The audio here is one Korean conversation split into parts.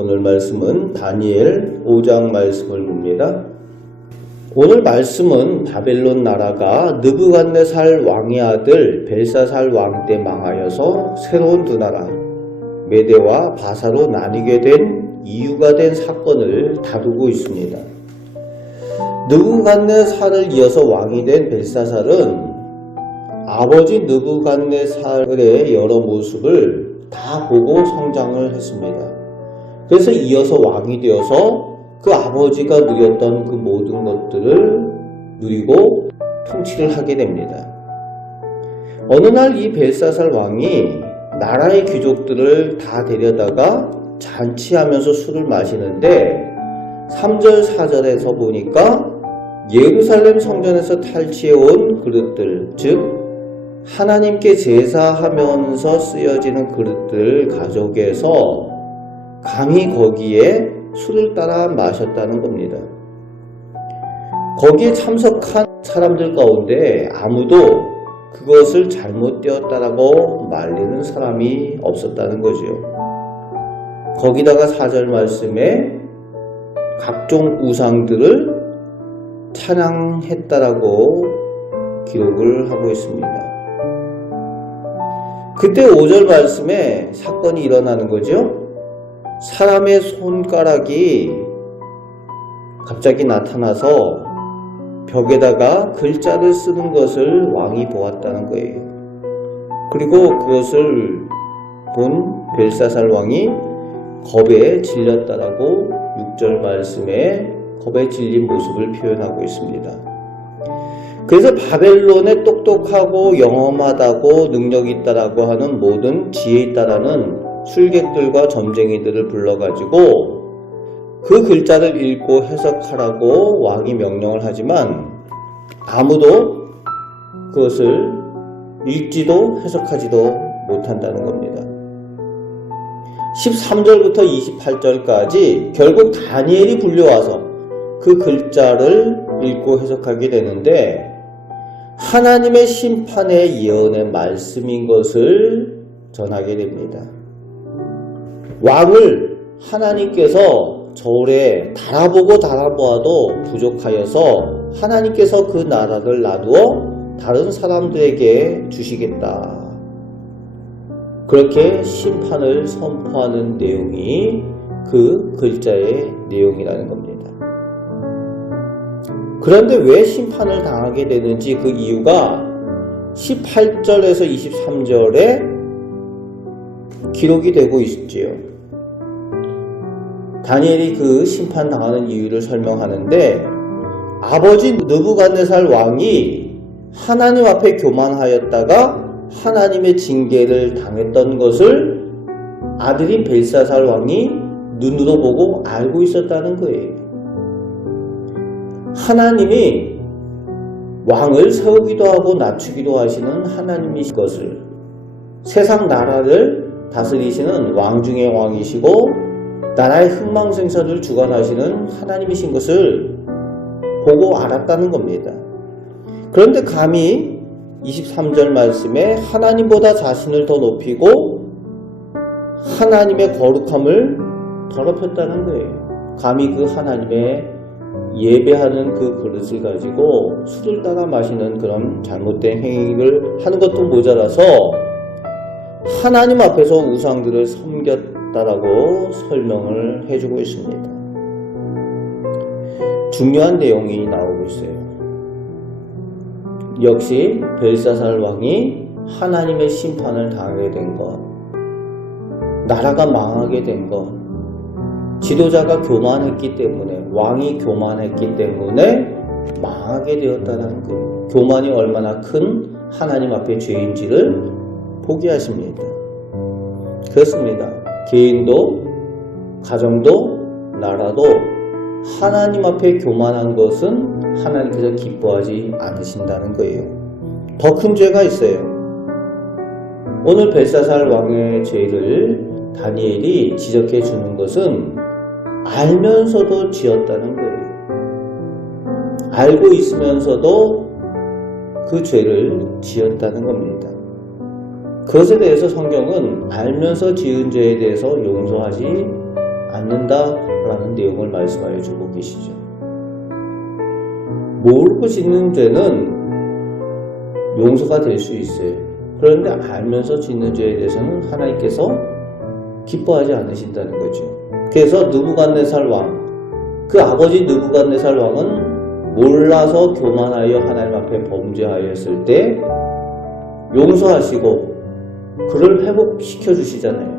오늘 말씀은 다니엘 5장 말씀을 봅니다. 오늘 말씀은 바벨론 나라가 느부갓네살 왕의 아들 벨사살 왕 때 망하여서 새로운 두 나라 메대와 바사로 나뉘게 된 이유가 된 사건을 다루고 있습니다. 느부갓네살을 이어서 왕이 된 벨사살은 아버지 느부갓네살의 여러 모습을 다 보고 성장을 했습니다. 그래서 이어서 왕이 되어서 그 아버지가 누렸던 그 모든 것들을 누리고 통치를 하게 됩니다. 어느 날 이 벨사살 왕이 나라의 귀족들을 다 데려다가 잔치하면서 술을 마시는데 3절 4절에서 보니까 예루살렘 성전에서 탈취해온 그릇들, 즉 하나님께 제사하면서 쓰여지는 그릇들을 가져오게해서 감히 거기에 술을 따라 마셨다는 겁니다. 거기에 참석한 사람들 가운데 아무도 그것을 잘못되었다라고 말리는 사람이 없었다는 거죠. 거기다가 4절 말씀에 각종 우상들을 찬양했다라고 기록을 하고 있습니다. 그때 5절 말씀에 사건이 일어나는 거죠. 사람의 손가락이 갑자기 나타나서 벽에다가 글자를 쓰는 것을 왕이 보았다는 거예요. 그리고 그것을 본 벨사살 왕이 겁에 질렸다라고 6절 말씀에 겁에 질린 모습을 표현하고 있습니다. 그래서 바벨론의 똑똑하고 영험하다고 능력 있다라고 하는 모든 지혜 있다라는 술객들과 점쟁이들을 불러가지고 그 글자를 읽고 해석하라고 왕이 명령을 하지만 아무도 그것을 읽지도 해석하지도 못한다는 겁니다. 13절부터 28절까지 결국 다니엘이 불려와서 그 글자를 읽고 해석하게 되는데 하나님의 심판의 예언의 말씀인 것을 전하게 됩니다. 왕을 하나님께서 저울에 달아보고 달아보아도 부족하여서 하나님께서 그 나라를 놔두어 다른 사람들에게 주시겠다. 그렇게 심판을 선포하는 내용이 그 글자의 내용이라는 겁니다. 그런데 왜 심판을 당하게 되는지 그 이유가 18절에서 23절에 기록이 되고 있지요. 다니엘이 그 심판당하는 이유를 설명하는데 아버지 느부갓네살 왕이 하나님 앞에 교만하였다가 하나님의 징계를 당했던 것을 아들인 벨사살 왕이 눈으로 보고 알고 있었다는 거예요. 하나님이 왕을 세우기도 하고 낮추기도 하시는 하나님이신 것을, 세상 나라를 다스리시는 왕 중의 왕이시고 나라의 흥망생사를 주관하시는 하나님이신 것을 보고 알았다는 겁니다. 그런데 감히 23절 말씀에 하나님보다 자신을 더 높이고 하나님의 거룩함을 더럽혔다는 거예요. 감히 그 하나님의 예배하는 그 그릇을 가지고 술을 따라 마시는 그런 잘못된 행위를 하는 것도 모자라서 하나님 앞에서 우상들을 섬겼다라고 설명을 해주고 있습니다. 중요한 내용이 나오고 있어요. 역시 벨사살 왕이 하나님의 심판을 당하게 된 것, 나라가 망하게 된 것, 지도자가 교만했기 때문에, 왕이 교만했기 때문에 망하게 되었다는 거예요. 교만이 얼마나 큰 하나님 앞의 죄인지를 보게 하십니다. 그렇습니다. 개인도, 가정도, 나라도 하나님 앞에 교만한 것은 하나님께서 기뻐하지 않으신다는 거예요. 더 큰 죄가 있어요. 오늘 벨사살 왕의 죄를 다니엘이 지적해 주는 것은 알면서도 지었다는 거예요. 알고 있으면서도 그 죄를 지었다는 겁니다. 그것에 대해서 성경은 알면서 지은 죄에 대해서 용서하지 않는다라는 내용을 말씀하여 주고 계시죠. 모르고 짓는 죄는 용서가 될 수 있어요. 그런데 알면서 짓는 죄에 대해서는 하나님께서 기뻐하지 않으신다는 거죠. 그래서 느부갓네살 왕, 그 아버지 느부갓네살 왕은 몰라서 교만하여 하나님 앞에 범죄하였을 때 용서하시고 그를 회복시켜 주시잖아요.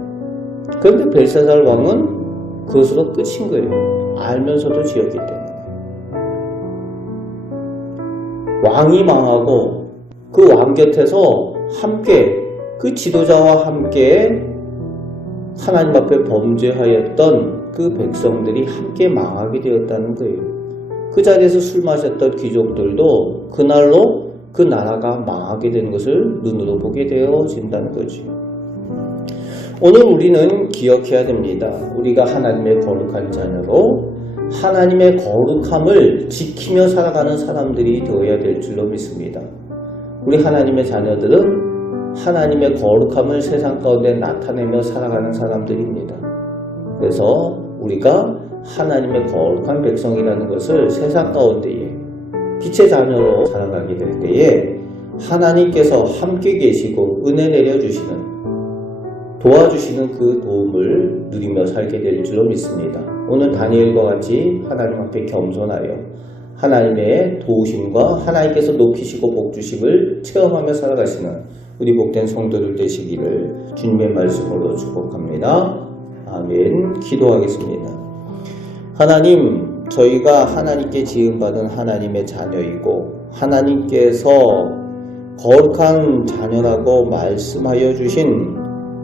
그런데 벨사살 왕은 그것으로 끝인 거예요. 알면서도 지었기 때문에. 왕이 망하고 그 왕 곁에서 함께 그 지도자와 함께 하나님 앞에 범죄하였던 그 백성들이 함께 망하게 되었다는 거예요. 그 자리에서 술 마셨던 귀족들도 그날로 그 나라가 망하게 된 것을 눈으로 보게 되어진다는 거죠. 오늘 우리는 기억해야 됩니다. 우리가 하나님의 거룩한 자녀로 하나님의 거룩함을 지키며 살아가는 사람들이 되어야 될 줄로 믿습니다. 우리 하나님의 자녀들은 하나님의 거룩함을 세상 가운데 나타내며 살아가는 사람들입니다. 그래서 우리가 하나님의 거룩한 백성이라는 것을 세상 가운데에 빛의 자녀로 살아가게 될 때에 하나님께서 함께 계시고 은혜 내려주시는, 도와주시는 그 도움을 누리며 살게 될 줄로 믿습니다. 오늘 다니엘과 같이 하나님 앞에 겸손하여 하나님의 도우심과 하나님께서 높이시고 복주심을 체험하며 살아가시는 우리 복된 성도들 되시기를 주님의 말씀으로 축복합니다. 아멘. 기도하겠습니다. 하나님, 저희가 하나님께 지음받은 하나님의 자녀이고 하나님께서 거룩한 자녀라고 말씀하여 주신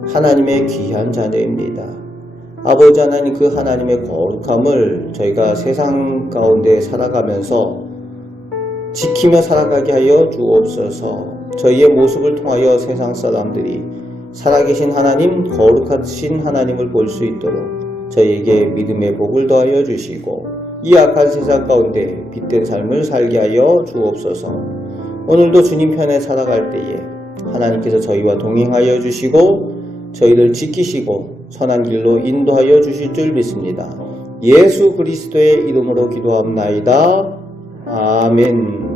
하나님의 귀한 자녀입니다. 아버지 하나님, 그 하나님의 거룩함을 저희가 세상 가운데 살아가면서 지키며 살아가게 하여 주옵소서. 저희의 모습을 통하여 세상 사람들이 살아계신 하나님, 거룩하신 하나님을 볼 수 있도록 저희에게 믿음의 복을 더하여 주시고 이 악한 세상 가운데 빛된 삶을 살게 하여 주옵소서. 오늘도 주님 편에 살아갈 때에 하나님께서 저희와 동행하여 주시고 저희를 지키시고 선한 길로 인도하여 주실 줄 믿습니다. 예수 그리스도의 이름으로 기도합나이다. 아멘.